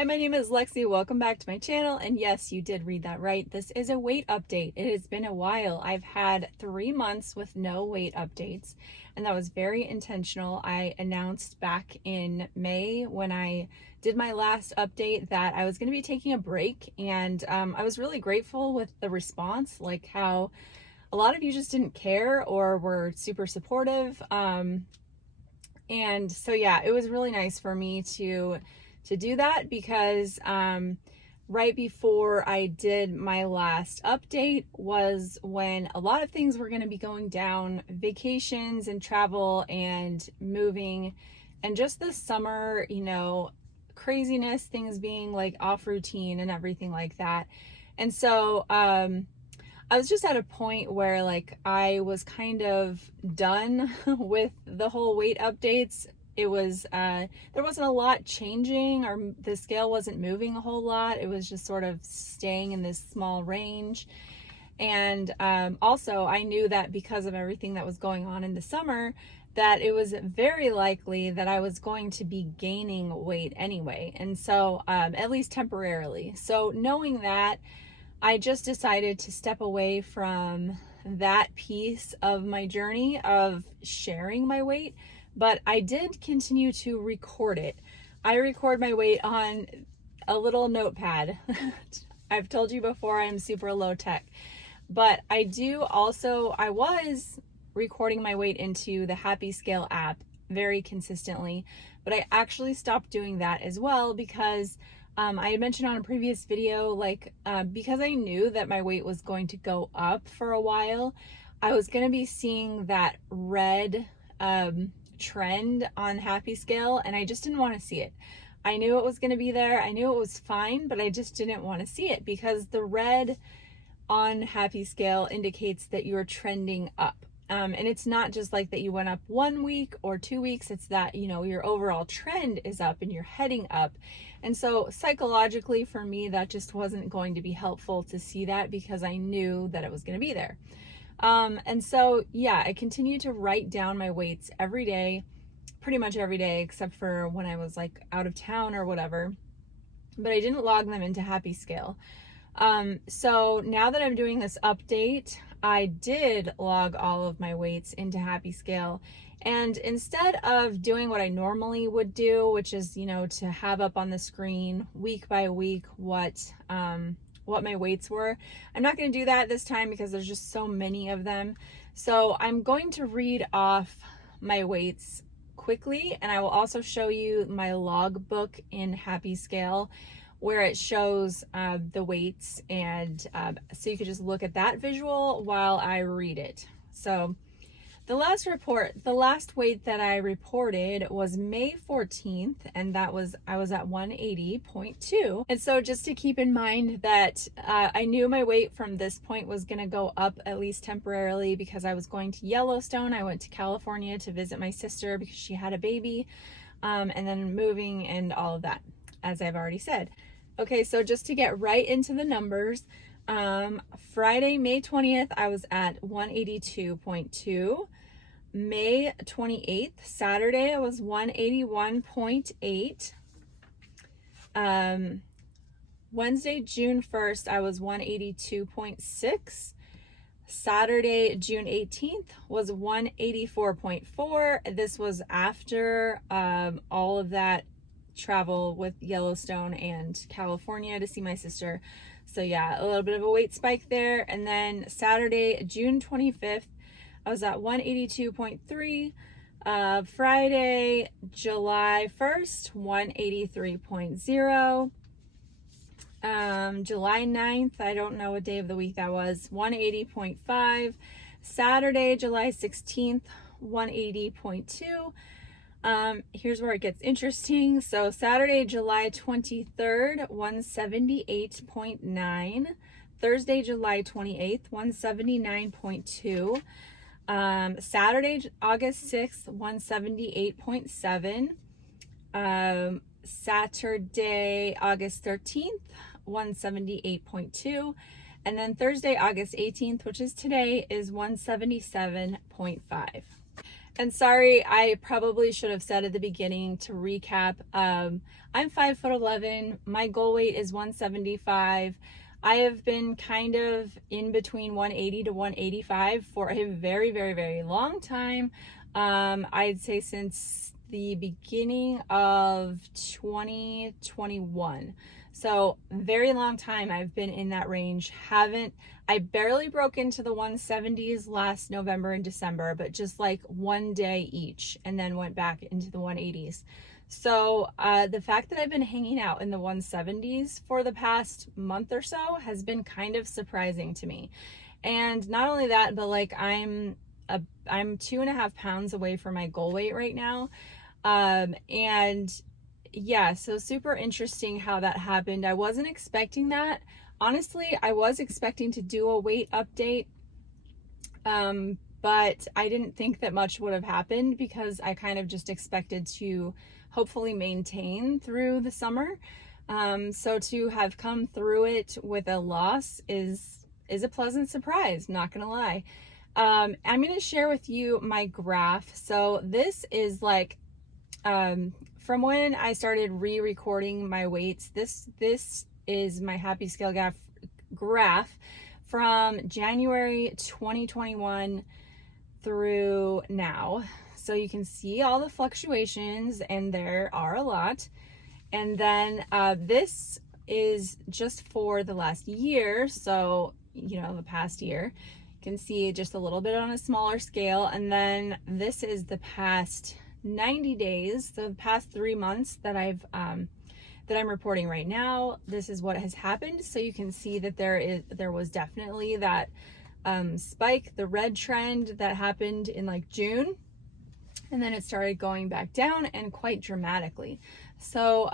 Hi, my name is Lexi. Welcome back to my channel. And yes, you did read that right. This is a weight update. It has been a while. I've had 3 months with no weight updates, and that was very intentional. I announced back in May when I did my last update that I was going to be taking a break, and I was really grateful with the response, like how a lot of you just didn't care or were super supportive. And so yeah, it was really nice for me to do that because right before I did my last update was when a lot of things were going to be going down, vacations and travel and moving, and just the summer, craziness, things being like off routine and everything like that. And so I was just at a point where like I was kind of done with the whole weight updates. It was there wasn't a lot changing, or the scale wasn't moving a whole lot. It was just sort of staying in this small range. And also I knew that because of everything that was going on in the summer, that it was very likely that I was going to be gaining weight anyway. And so at least temporarily. So knowing that, I just decided to step away from that piece of my journey of sharing my weight, but I did continue to record it. I record my weight on a little notepad. I've told you before I'm super low tech, but I was recording my weight into the Happy Scale app very consistently, but I actually stopped doing that as well because I had mentioned on a previous video, because I knew that my weight was going to go up for a while, I was going to be seeing that red trend on Happy Scale, and I just didn't want to see it. I knew it was going to be there. I knew it was fine, but I just didn't want to see it because the red on Happy Scale indicates that you're trending up. And it's not just like that you went up 1 week or 2 weeks, it's that, your overall trend is up and you're heading up. And so psychologically for me, that just wasn't going to be helpful to see that because I knew that it was going to be there. And so, yeah, I continued to write down my weights every day, pretty much every day, except for when I was like out of town or whatever, but I didn't log them into Happy Scale. So now that I'm doing this update, I did log all of my weights into Happy Scale. And instead of doing what I normally would do, which is, to have up on the screen week by week what my weights were, I'm not going to do that this time because there's just so many of them. So I'm going to read off my weights quickly, and I will also show you my log book in Happy Scale where it shows the weights, and so you could just look at that visual while I read it. So the last weight that I reported was May 14th, and I was at 180.2. And so just to keep in mind that I knew my weight from this point was going to go up at least temporarily because I was going to Yellowstone. I went to California to visit my sister because she had a baby, and then moving and all of that, as I've already said. Okay, so just to get right into the numbers, Friday, May 20th, I was at 182.2. May 28th, Saturday, I was 181.8. Wednesday, June 1st, I was 182.6. Saturday, June 18th, was 184.4. This was after all of that travel with Yellowstone and California to see my sister. So yeah, a little bit of a weight spike there. And then Saturday, June 25th, I was at 182.3. Friday, July 1st, 183.0. July 9th, I don't know what day of the week that was, 180.5. Saturday, July 16th, 180.2. Here's where it gets interesting. So Saturday, July 23rd, 178.9. Thursday, July 28th, 179.2. Saturday, August 6th, 178.7. Saturday, August 13th, 178.2. And then Thursday, August 18th, which is today, is 177.5. And sorry, I probably should have said at the beginning to recap. I'm 5'11". My goal weight is 175. I have been kind of in between 180 to 185 for a very, very, very long time. I'd say since the beginning of 2021. So very long time I've been in that range. I barely broke into the 170s last November and December, but just like one day each, and then went back into the 180s. So the fact that I've been hanging out in the 170s for the past month or so has been kind of surprising to me. And not only that, but like I'm 2.5 pounds away from my goal weight right now. And yeah, so super interesting how that happened. I wasn't expecting that. Honestly, I was expecting to do a weight update, but I didn't think that much would have happened because I kind of just expected to hopefully maintain through the summer. So to have come through it with a loss is a pleasant surprise, not gonna lie. I'm gonna share with you my graph. So this is like from when I started re-recording my weights. This is my happy scale graph from January 2021 through now. So you can see all the fluctuations, and there are a lot. And then this is just for the last year. So, you know, the past year, you can see just a little bit on a smaller scale. And then this is the past 90 days, so the past 3 months that I'm reporting right now. This is what has happened. So you can see that there was definitely that spike, the red trend that happened in like June, and then it started going back down, and quite dramatically. So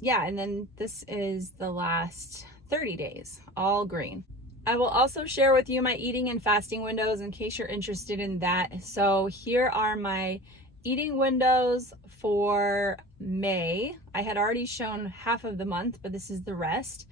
yeah, and then this is the last 30 days, all green. I will also share with you my eating and fasting windows in case you're interested in that. So here are my eating windows for May. I had already shown half of the month, but this is the rest.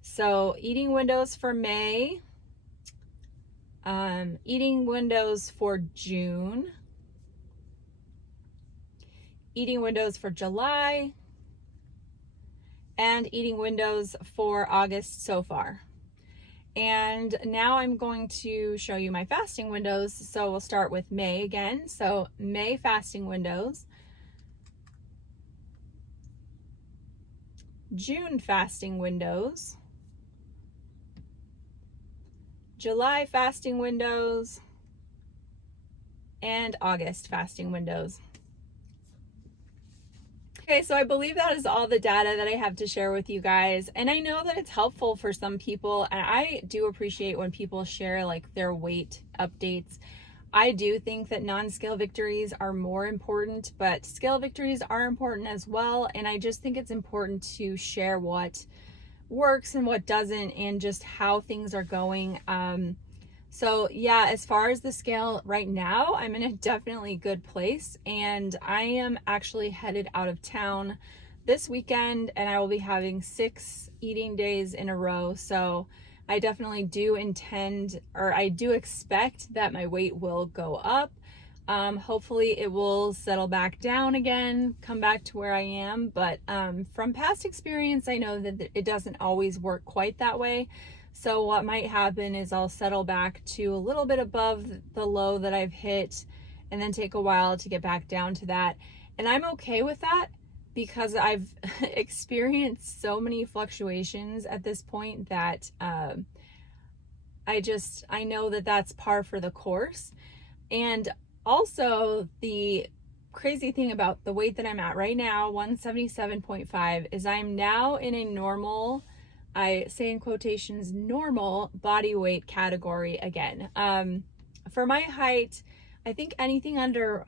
So eating windows for May, eating windows for June, eating windows for July, and eating windows for August so far. And now I'm going to show you my fasting windows. So we'll start with May again. So May fasting windows, June fasting windows, July fasting windows, and August fasting windows. Okay, so I believe that is all the data that I have to share with you guys. And I know that it's helpful for some people, and I do appreciate when people share like their weight updates. I do think that non-scale victories are more important, but scale victories are important as well. And I just think it's important to share what works and what doesn't, and just how things are going. So yeah, as far as the scale right now, I'm in a definitely good place, and I am actually headed out of town this weekend, and I will be having 6 eating days in a row. So I definitely do intend, or I do expect that my weight will go up. Hopefully it will settle back down again, come back to where I am. But from past experience, I know that it doesn't always work quite that way. So what might happen is I'll settle back to a little bit above the low that I've hit, and then take a while to get back down to that. And I'm okay with that because I've experienced so many fluctuations at this point that I know that that's par for the course. And also the crazy thing about the weight that I'm at right now, 177.5, is I'm now in a normal, I say in quotations, normal body weight category again. For my height, I think anything under,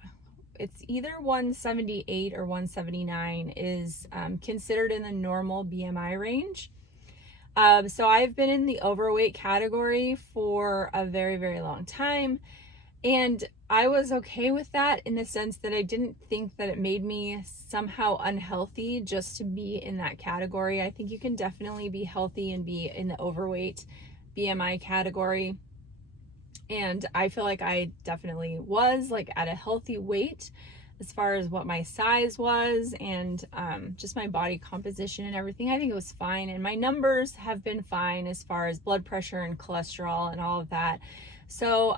it's either 178 or 179 is considered in the normal BMI range. So I've been in the overweight category for a very, very long time. And I was okay with that in the sense that I didn't think that it made me somehow unhealthy just to be in that category. I think you can definitely be healthy and be in the overweight BMI category. And I feel like I definitely was like at a healthy weight as far as what my size was, and just my body composition and everything. I think it was fine. And my numbers have been fine as far as blood pressure and cholesterol and all of that. So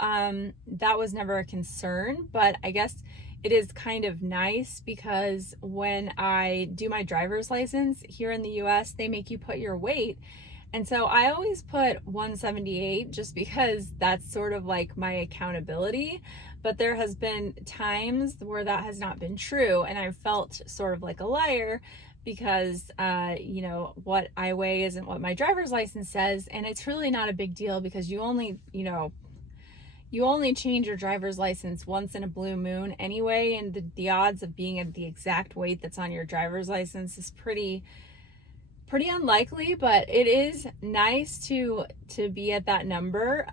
that was never a concern, but I guess it is kind of nice because when I do my driver's license here in the US, they make you put your weight. And so I always put 178 just because that's sort of like my accountability. But there has been times where that has not been true, and I've felt sort of like a liar because what I weigh isn't what my driver's license says. And it's really not a big deal because you only change your driver's license once in a blue moon anyway, and the odds of being at the exact weight that's on your driver's license is pretty unlikely. But it is nice to be at that number,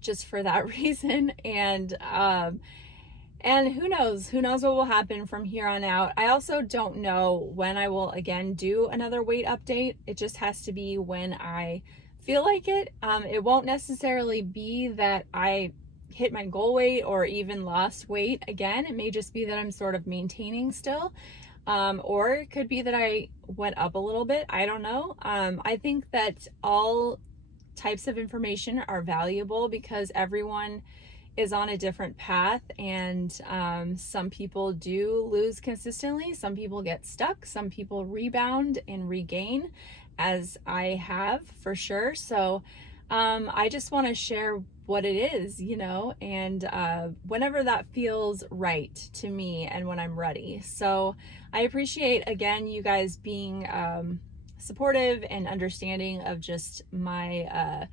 just for that reason. And who knows what will happen from here on out. I also don't know when I will again do another weight update. It just has to be when I feel like it. It won't necessarily be that I hit my goal weight or even lost weight again. It may just be that I'm sort of maintaining still. Or it could be that I went up a little bit. I don't know. I think that all types of information are valuable because everyone is on a different path, and some people do lose consistently. Some people get stuck. Some people rebound and regain, as I have for sure. So I just want to share what it is, and whenever that feels right to me and when I'm ready. So I appreciate, again, you guys being supportive and understanding of just my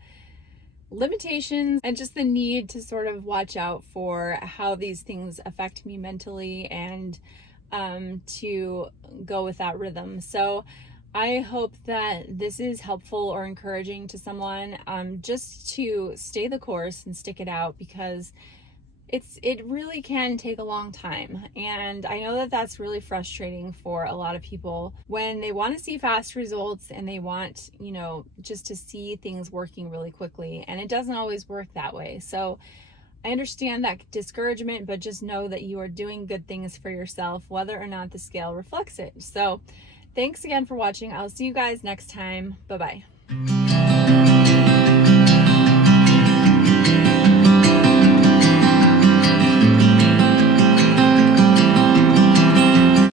limitations and just the need to sort of watch out for how these things affect me mentally, and to go with that rhythm. So I hope that this is helpful or encouraging to someone, just to stay the course and stick it out, because it really can take a long time. And I know that that's really frustrating for a lot of people when they want to see fast results and they want, just to see things working really quickly. And it doesn't always work that way. So I understand that discouragement, but just know that you are doing good things for yourself, whether or not the scale reflects it. So thanks again for watching. I'll see you guys next time. Bye-bye.